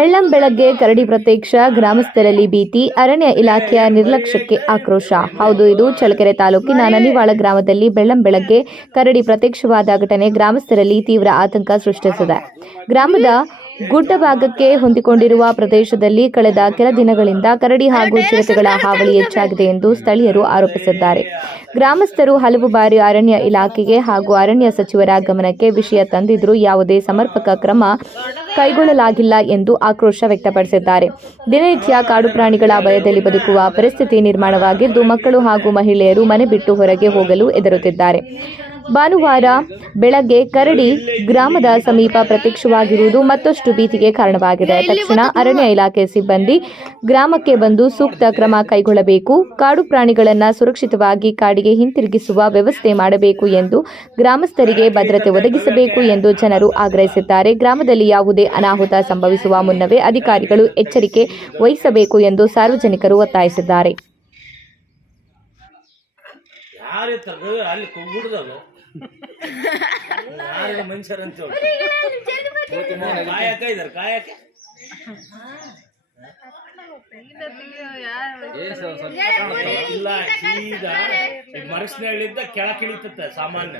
ಬೆಳ್ಳಂಬೆಳಗ್ಗೆ ಕರಡಿ ಪ್ರತ್ಯಕ್ಷ, ಗ್ರಾಮಸ್ಥರಲ್ಲಿ ಭೀತಿ, ಅರಣ್ಯ ಇಲಾಖೆಯ ನಿರ್ಲಕ್ಷ್ಯಕ್ಕೆ ಆಕ್ರೋಶ. ಹೌದು, ಇದು ಚಳ್ಳಕೆರೆ ತಾಲೂಕಿನ ನನಿವಾಳ ಗ್ರಾಮದಲ್ಲಿ ಬೆಳ್ಳಂಬೆಳಗ್ಗೆ ಕರಡಿ ಪ್ರತ್ಯಕ್ಷವಾದ ಘಟನೆ ಗ್ರಾಮಸ್ಥರಲ್ಲಿ ತೀವ್ರ ಆತಂಕ ಸೃಷ್ಟಿಸಿದೆ. ಗ್ರಾಮದ ಗುಡ್ಡ ಭಾಗಕ್ಕೆ ಹೊಂದಿಕೊಂಡಿರುವ ಪ್ರದೇಶದಲ್ಲಿ ಕಳೆದ ಕೆಲ ದಿನಗಳಿಂದ ಕರಡಿ ಹಾಗೂ ಚಿರತೆಗಳ ಹಾವಳಿ ಹೆಚ್ಚಾಗಿದೆ ಎಂದು ಸ್ಥಳೀಯರು ಆರೋಪಿಸಿದ್ದಾರೆ. ಗ್ರಾಮಸ್ಥರು ಹಲವು ಬಾರಿ ಅರಣ್ಯ ಇಲಾಖೆಗೆ ಹಾಗೂ ಅರಣ್ಯ ಸಚಿವರ ಗಮನಕ್ಕೆ ವಿಷಯ ತಂದಿದ್ದರೂ ಯಾವುದೇ ಸಮರ್ಪಕ ಕ್ರಮ ಕೈಗೊಳ್ಳಲಾಗಿಲ್ಲ ಎಂದು ಆಕ್ರೋಶ ವ್ಯಕ್ತಪಡಿಸಿದ್ದಾರೆ. ದಿನನಿತ್ಯ ಕಾಡು ಪ್ರಾಣಿಗಳ ಭಯದಲ್ಲಿ ಬದುಕುವ ಪರಿಸ್ಥಿತಿ ನಿರ್ಮಾಣವಾಗಿದ್ದು, ಮಕ್ಕಳು ಹಾಗೂ ಮಹಿಳೆಯರು ಮನೆ ಬಿಟ್ಟು ಹೊರಗೆ ಹೋಗಲು ಹೆದರುತ್ತಿದ್ದಾರೆ. ಭಾನುವಾರ ಬೆಳಗ್ಗೆ ಕರಡಿ ಗ್ರಾಮದ ಸಮೀಪ ಪ್ರತ್ಯಕ್ಷವಾಗಿರುವುದು ಮತ್ತಷ್ಟು ಭೀತಿಗೆ ಕಾರಣವಾಗಿದೆ. ತಕ್ಷಣ ಅರಣ್ಯ ಇಲಾಖೆ ಸಿಬ್ಬಂದಿ ಗ್ರಾಮಕ್ಕೆ ಬಂದು ಸೂಕ್ತ ಕ್ರಮ ಕೈಗೊಳ್ಳಬೇಕು, ಕಾಡು ಪ್ರಾಣಿಗಳನ್ನು ಸುರಕ್ಷಿತವಾಗಿ ಕಾಡಿಗೆ ಹಿಂತಿರುಗಿಸುವ ವ್ಯವಸ್ಥೆ ಮಾಡಬೇಕು ಎಂದು ಗ್ರಾಮಸ್ಥರಿಗೆ ಭದ್ರತೆ ಒದಗಿಸಬೇಕು ಎಂದು ಜನರು ಆಗ್ರಹಿಸಿದ್ದಾರೆ. ಗ್ರಾಮದಲ್ಲಿ ಯಾವುದೇ ಅನಾಹುತ ಸಂಭವಿಸುವ ಮುನ್ನವೇ ಅಧಿಕಾರಿಗಳು ಎಚ್ಚರಿಕೆ ವಹಿಸಬೇಕು ಎಂದು ಸಾರ್ವಜನಿಕರು ಒತ್ತಾಯಿಸಿದ್ದಾರೆ. ಮನುಷ್ಯರಂತ ಮರಸ್ನಳ್ಳಿದ್ದ ಕೆಳಕ್ ಇಳಿತತ್ತ ಸಾಮಾನ್ಯ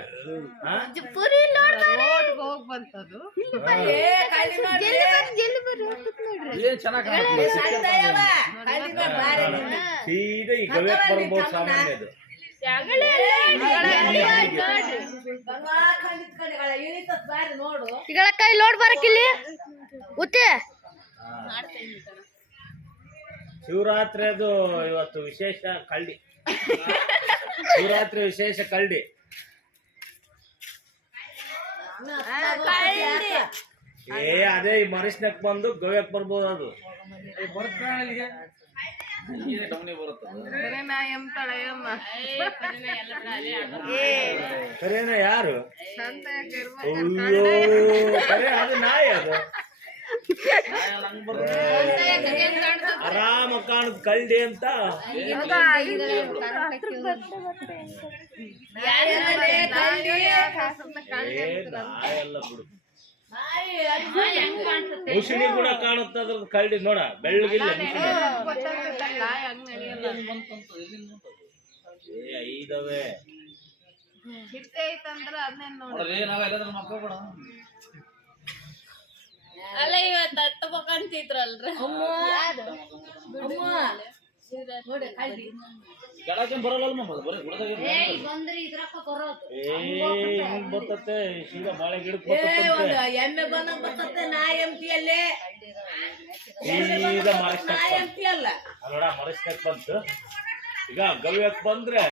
ಸೀದಾ ಈ ಗವ್ಯಕ್ ಬರ್ಬೋದು ಸಾಮಾನ್ಯ ಅದು. ಕೈ ಲೋಡ್ ಬರಕಿಲ್ಲಿ ಶಿವರಾತ್ರಿ ಅದು ಇವತ್ತು ವಿಶೇಷ ಕಳ್ಳಿ. ಶಿವರಾತ್ರಿ ವಿಶೇಷ ಕಳ್ಳಿ. ಅದೇ ಈ ಮನುಷ್ಯನಕ್ ಬಂದು ಗವ್ಯಕ್ ಬರ್ಬೋದು ಅದು. ಕರೇನ ಯಾರು? ಅದು ನಾಯಿ. ಅದು ಆರಾಮ ಕಾಣುದು ಕಳ್ಳಿ ಅಂತ. ನಾಯೆಲ್ಲ ಬಿಡು. ಮುಷಿಣಿ ಕೂಡ ಕಾಣುತ್ತ ಅದ್ರದ್ದು ಕಳ್ಳಿ ನೋಡ, ಬೆಳ್ಳಗಿಲ್ಲ ಐದವೇ. ಅಲ್ಲ ಇವತ್ತು ತಗೋಕಂತಿದ್ರಲ್ರಿ ಬರ್ತತೆ ಸೀದಾ ಬಾಳೆ ಗಿಡಕ್ಕೆ ಎಮ್ಮೆ ಬಂದ ಬರ್ತತೆ. ನಾಯಿ ಎಂತಿಯಲ್ಲೇ ಸೀದಾ ಮರಸ್ನಾಕ್ ಬಂತು. ಈಗ ಗವ್ಯಕ್ ಬಂದ್ರೆ